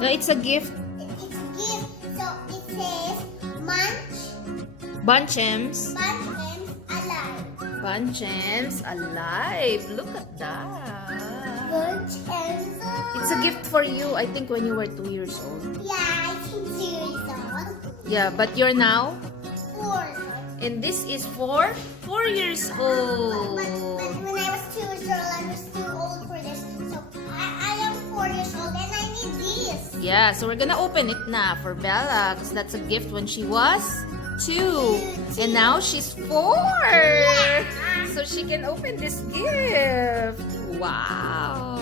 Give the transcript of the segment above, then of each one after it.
No, it's a gift. It's a gift. So it says Bunchems Alive. Bunchems Alive. Look at that. Bunchems Alive. It's a gift for you, I think, when you were 2 years old. Yeah, I think 2 years old. Yeah, but you're now? 4. And this is for 4 years old. But when I was 2 years old, I was too old for this. So I am 4 years old and I need this. Yeah, so we're gonna open it na for Bella because that's a gift when she was 2. And now she's 4. Yeah. So she can open this gift. Wow.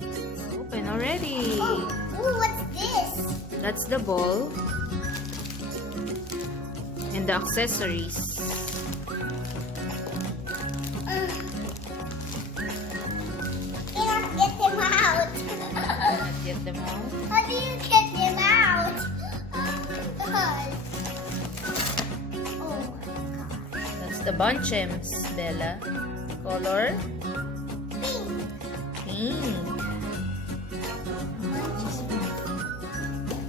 It's open already. Oh, what's this? That's the ball. And the accessories. Cannot get them out. Let's get them out. How do you get them out? Oh my god. Oh my god. That's the Bunchems, Bella. Color? Pink. Pink.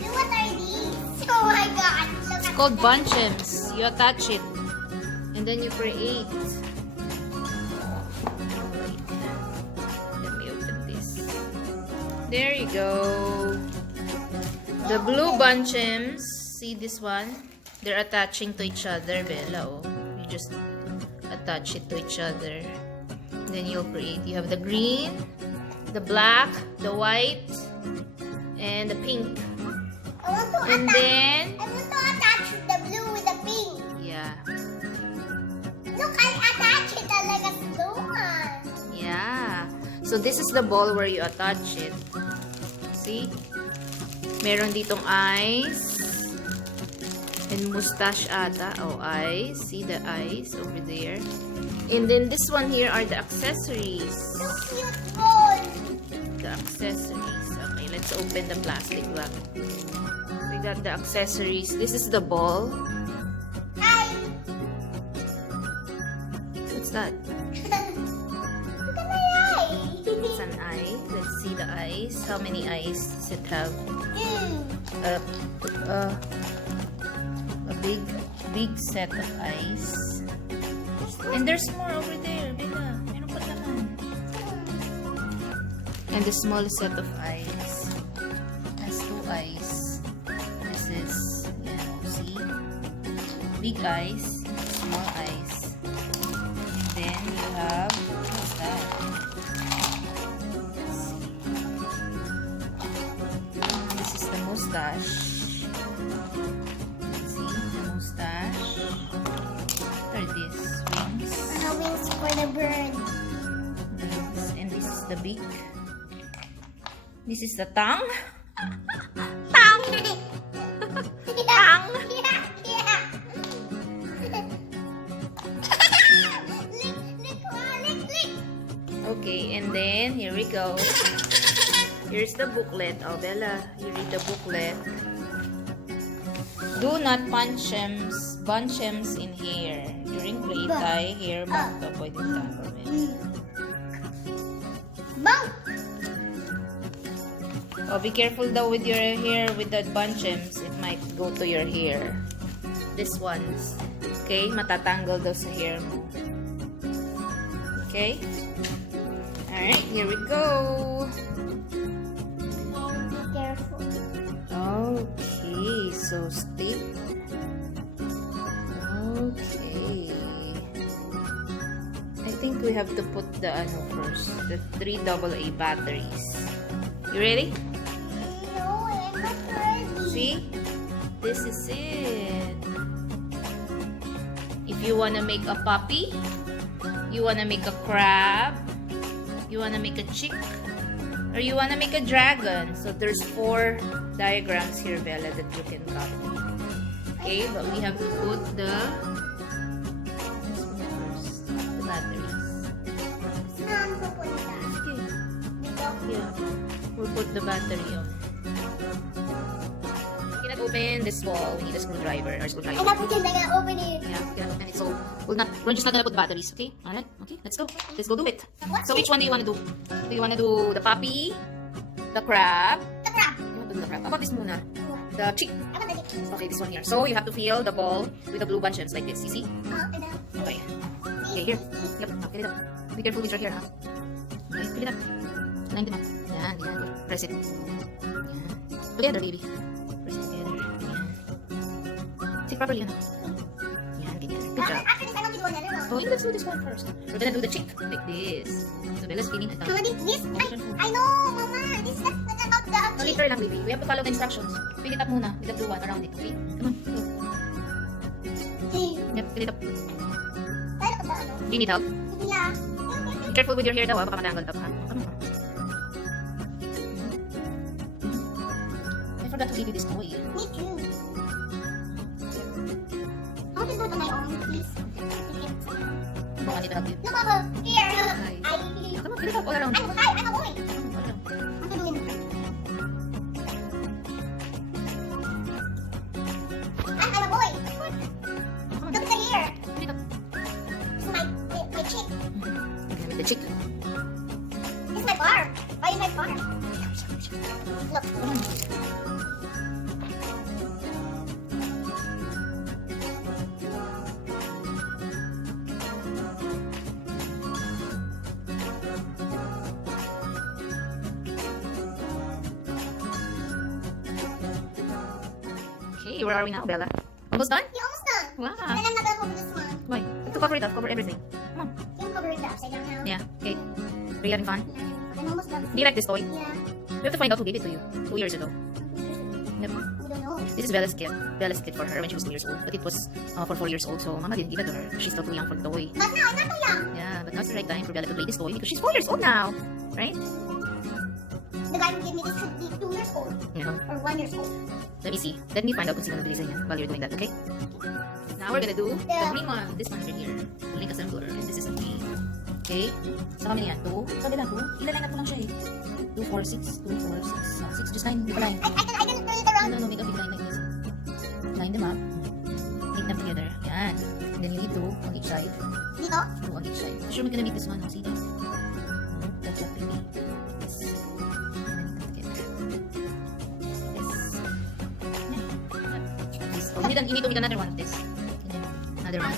What are these? Oh my god. Look It's at called that. Bunchems. You attach it. And then you create. Wait. Let me open this. There you go. The blue Bunchems. See this one? They're attaching to each other, Bella. Oh, you just attach it to each other. Then you'll create. You have the green, the black, the white, and the pink. I want to And attach. then, I want to attach the blue with the pink. yeah. Look, I attach it like a stone. Yeah. So this is the ball where you attach it. See? Meron ditong eyes. And mustache ata. Oh, eyes. See the eyes over there. And then this one here are the accessories. So cute ball. The accessories. Okay, let's open the plastic bag. We got the accessories. This is the ball. Hi. What's that? Look at my eye. It's an eye. Let's see the eyes. How many eyes does it have? A big set of eyes. And there's more over there, Bella. Meron pa naman. And the small set of eyes has 2 eyes. This is, see? Big eyes, small eyes. And then you have, what's that? Let's see. This is the mustache. See, the mustache. What are these? Wings. Wings for the bird. Wings. And this is the beak. This is the tongue. Tongue! Tongue! Yeah, yeah. Lick. Okay, and then here we go. Here's the booklet. Oh, Bella, you read the booklet. Do not bunchems in hair. During playtime, hair mark to avoid entanglement. Bump. Oh, be careful though with your hair with the bunchems. It might go to your hair. This ones. Okay? Matatanggal daw sa hair mo. Okay? Alright, here we go. Be careful. Okay, so stick. Okay. I think we have to put the ano first. The 3 AA batteries. You ready? No, I'm not ready. See? This is it. If you wanna make a puppy, you wanna make a crab, you wanna make a chick, or you wanna make a dragon. So there's 4 diagrams here, Bella, that you can copy. Okay, but we have to put the batteries. Saan pupunta? Okay, Dito. yeah. We'll put the battery on. We cannot open this wall. We need a screwdriver or screwdriver. I'm not pretending I open it. Yeah, we cannot open it. So we're just not gonna put batteries, okay? Alright, okay, let's go. Let's go do it. So which one do you wanna do? Do you wanna do the puppy, the crab, The crab. How about this muna? The cheek. I want the lips. Okay, this one here. So you have to fill the ball with the blue bunchems like this. You see? And then, Okay. Okay, here. Yep. Oh, fill it up. Be careful with your hair, ha? Okay, fill it up. Line them up. Yan, yan. Press it. Yan. Together, baby. Press it together. Yan. Sit properly, ano? Yan, ganyan. Good job. after this, I want to do another one. Oh, let's do this one first. We're gonna do the cheek like this. So Bella's feeling a Mama, this, I know, Mama. This is not about the No, later lang, baby. We have to follow the instructions. Fill it up muna with the blue one around it, okay? Come on, go. Hey, Yep, fill it up. tayo ka ba, ano? Do you need help? Yeah. Be careful with your hair daw, ha? Baka matangled up, ha? Come on. I forgot to give you this toy. Me too. I want to do it on my own, please. Baka need to help you. No, Mama. Here. Nice. Come on, fill it up all around. I'm a boy. All around. I'm doing it. I'm a boy. Come on, Look at the hair. fill it up. This is my cheek. Okay, with the cheek. This is my bar. Why is my bar? Look. Come on. Okay, where are we now, Bella? Almost done? You're almost done. Wow. And I'm not gonna cover this one. Why? You have to cover it up, cover everything. Come on. You can cover it upside down now. Yeah, okay. Are you having fun? I'm almost done. Do you like this toy? Yeah. We have to find out who gave it to you 2 years ago. Yep. We don't know. This is Bella's gift. Bella's gift for her when she was 2 years old. But it was for 4 years old, so Mama didn't give it to her. She's still too young for the toy. But now, I'm not too young. Yeah, but now's the right time for Bella to play this toy because she's 4 years old now. Right? The guy who gave me this should be 2 years old. You know, Or 1 year old. let me see. Let me find out kung sino nabili sa niya while you're doing that, okay? Now we're gonna do the green one. This one over here. The link assembler. And this is the green. Okay? So kami yan? 2. Sabi lang 2. Ilan up ko lang siya eh. 2, 4, 6. 2, 4, 6. 6. Just line. Di ba line? I can turn it around. No, make a big line like this. Line them up. Make them together. Yan. And then you need 2 on each side. Dito? 2 on each side. Sure, we're gonna make this one. Oh, see that? Like that, baby. Yes. And then make them together. Yes. Yeah. This. Oh, you need to make another one of this. And then another one.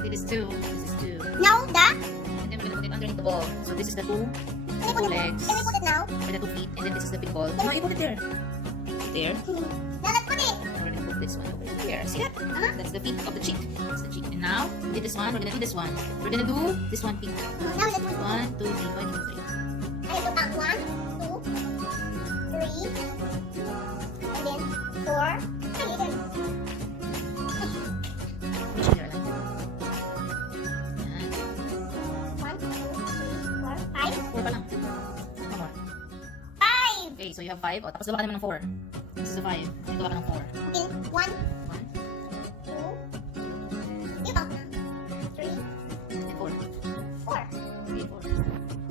We did this 2. This is 2. Now, that? And then we're gonna put it underneath the ball. So this is the 2 Can we put it, legs. can we put it now? Or the 2 feet. And then this is the big ball. No, you put it there. There. Now, let's put it. Now we're gonna put this one over here. See that? Uh-huh. That's the feet of the cheek. That's the cheek. And now, we did this one. We're gonna do this one. We're gonna do this one feet. Now, let's put it. 1, 2, 3. 1, 2, 3. I have to count 1, 2, 3, and then 4. Ay, again. Finish here, like. Yan. 1, 2, 3, 4, 5. 4 pa lang. One more. 5! Okay, so you have 5. O, tapos gawa ka naman ng 4. This is the 5. Then gawa ka ng 4. Okay, 1, 1, 2, you count na. 3, and 4. 4. 3, 4.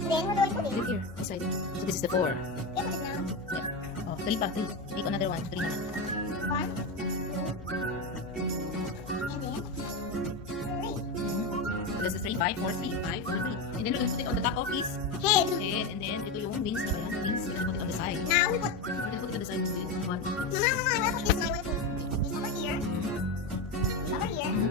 Then, what do I put Put in? it here. This side. So this is the 4. Okay, put it now. Yeah. Oh, 3 pa. 3. Take another one. 3 naman. 1, 2, and then 3. So this is 3, 5, 4, 3, 5, 4, 3. And then we're gonna put it on the top of his Head. head. And then ito yung wings na ba yan? Wings. We're gonna put it on the side. Now, we put. We're gonna put it on the side. With one. Mama, I want to put this now. I want to put this over here. This over here. Mhm.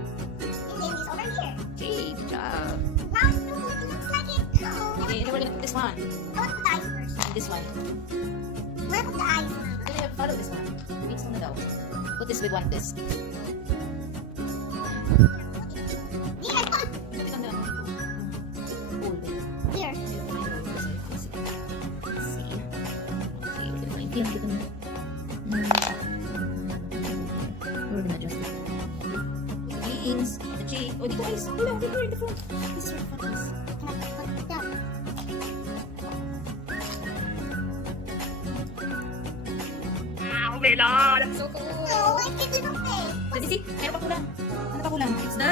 And then this over here. Okay, good job. Now, it looks like it. Oh, Okay, and then we're gonna put this one. I want to put the eyes first. And this one. I want to put the eyes now. Then we have to follow this one. Wings muna daw. Put this with one of this. Here, put Put it on the hole there. here. Let's see. Okay, we're gonna find him. We're gonna adjust it. Wings, the cheek. Oh, dito guys. Wala, dito in the front. This is where the front is. Put down. Wow, Bella! That's so cool! No, I can't do nothing. Let me see. Meron pa kulang. Ano pa kulang? It's the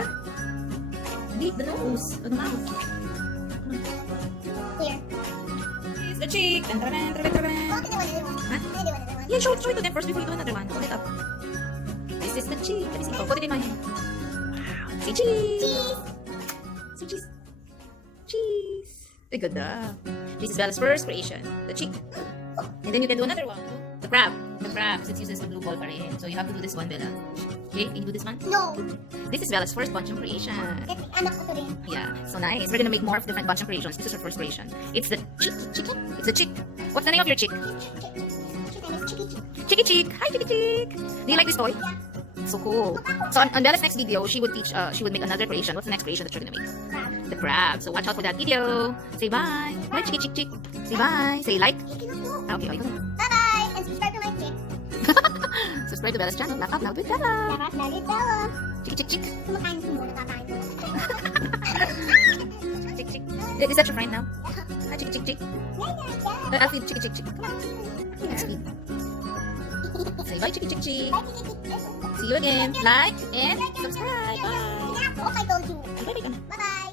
beak, the nose, the mouth. Here. It's the cheek. Tan, taran, taran, taran. Oh, can I do another one? Huh? Can I do another one? Yeah, show it to them first before you do another one. Hold it up. This is the cheek. Let me see. Oh, put it in my hand. Wow. See cheese. Cheese. See cheese. Cheese. Ay, ganda. This is Bella's first creation. The cheek. And then you can do another one. The crab. The crab, since uses the blue ball pa rin. So you have to do this one, Bella. Okay, can you do this one? No. This is Bella's first Bunchem creation. Kasi anak ko to rin. Yeah, so nice. We're gonna make more of different Bunchem creations. This is her first creation. It's the chicken. It's the chick. What's the name of your chick? Chicky Chick. Hi, Chicky Chick. Do you like this toy? Yeah. So cool. So on Bella's next video, she would make another creation. What's the next creation that you're gonna make? Crab. The crab. So watch out for that video. Say bye. Bye, Chicky Chick Chick. Say bye. Say like. Okay, okay, go. Bye-bye. And subscribe to my chick. Subscribe to Bella's channel. Laugh out loud with Bella. Dapat lagi tawa. Chicky Chick Chick. Kumakain ko muna, kakain ko. Chick Chick. Is that your friend now? Hi, Chicky Chick Chick. Yeah. I'll feed Chicky Chick Chick. Come on. Let's feed. Say bye, Chicky Chick Chick. Bye, chick, chick, chick. See you again. Like and subscribe. Bye. Okay, told you. Bye. Bye-bye.